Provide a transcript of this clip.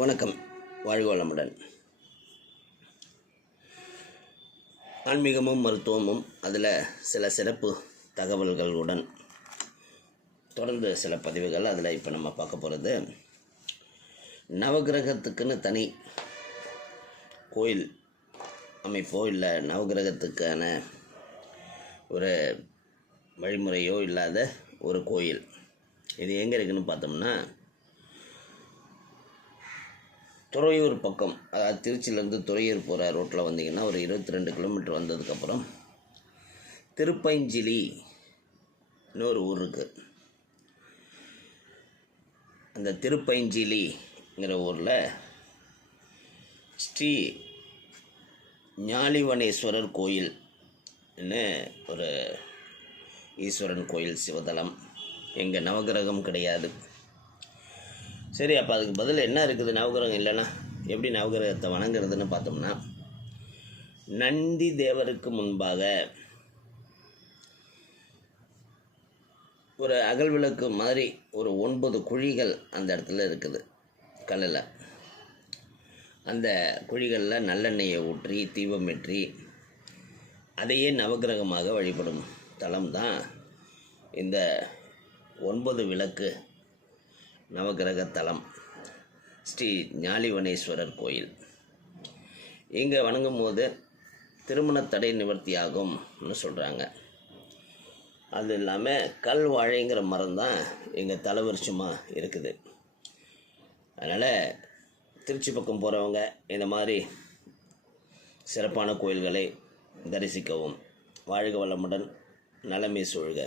வணக்கம். வாழ்க வளமுடன் ஆன்மீகமும் மருத்துவமும் அதில் சில சிறப்பு தகவல்களுடன் தொடர்ந்து சில பதிவுகள் அதில் இப்போ நம்ம பார்க்க போகிறது நவகிரகத்துக்குன்னு தனி கோயில் அமைப்போ இல்லை நவகிரகத்துக்கான ஒரு வழிமுறையோ இல்லாத ஒரு கோயில். இது எங்கே இருக்குதுன்னு பார்த்தோம்னா துறையூர் பக்கம் அதாவது திருச்சியிலேருந்து துறையூர் போகிற ரோட்டில் வந்தீங்கன்னா ஒரு இருபத்தி ரெண்டு கிலோமீட்டர் வந்ததுக்கப்புறம் திருப்பைஞ்சிலி இன்னொரு ஊர் இருக்குது அந்த திருப்பைஞ்சிலிங்கிற ஊரில் ஸ்ரீ ஞாலிவனேஸ்வரர் கோயில்னு ஒரு ஈஸ்வரன் கோயில் சிவதலம் எங்கள் நவகிரகம் கிடையாது. சரி அப்போ அதுக்கு பதில் என்ன இருக்குது? நவகிரகம் இல்லைன்னா எப்படி நவகிரகத்தை வணங்குறதுன்னு பார்த்தோம்னா நந்தி தேவருக்கு முன்பாக ஒரு அகல் விளக்கு மாதிரி ஒரு ஒன்பது குழிகள் அந்த இடத்துல இருக்குது கல்லில். அந்த குழிகளில் நல்லெண்ணெயை ஊற்றி தீபமேற்றி அதையே நவகிரகமாக வழிபடும் தலம் தான் இந்த ஒன்பது விளக்கு. நவகிரக தலம் ஸ்ரீ ஞாலிவனேஸ்வரர் கோயில். இங்கே வணங்கும் போது திருமண தடை நிவர்த்தி ஆகும்னு சொல்கிறாங்க அது இல்லாமல் கல் வாழைங்கிற மரம் தான் எங்கள் தலைவருஷமாக இருக்குது. அதனால் திருச்சி பக்கம் போகிறவங்க இந்த மாதிரி சிறப்பான கோயில்களை தரிசிக்கவும் வாழ்க வளமுடன் நலமே சூழ்க.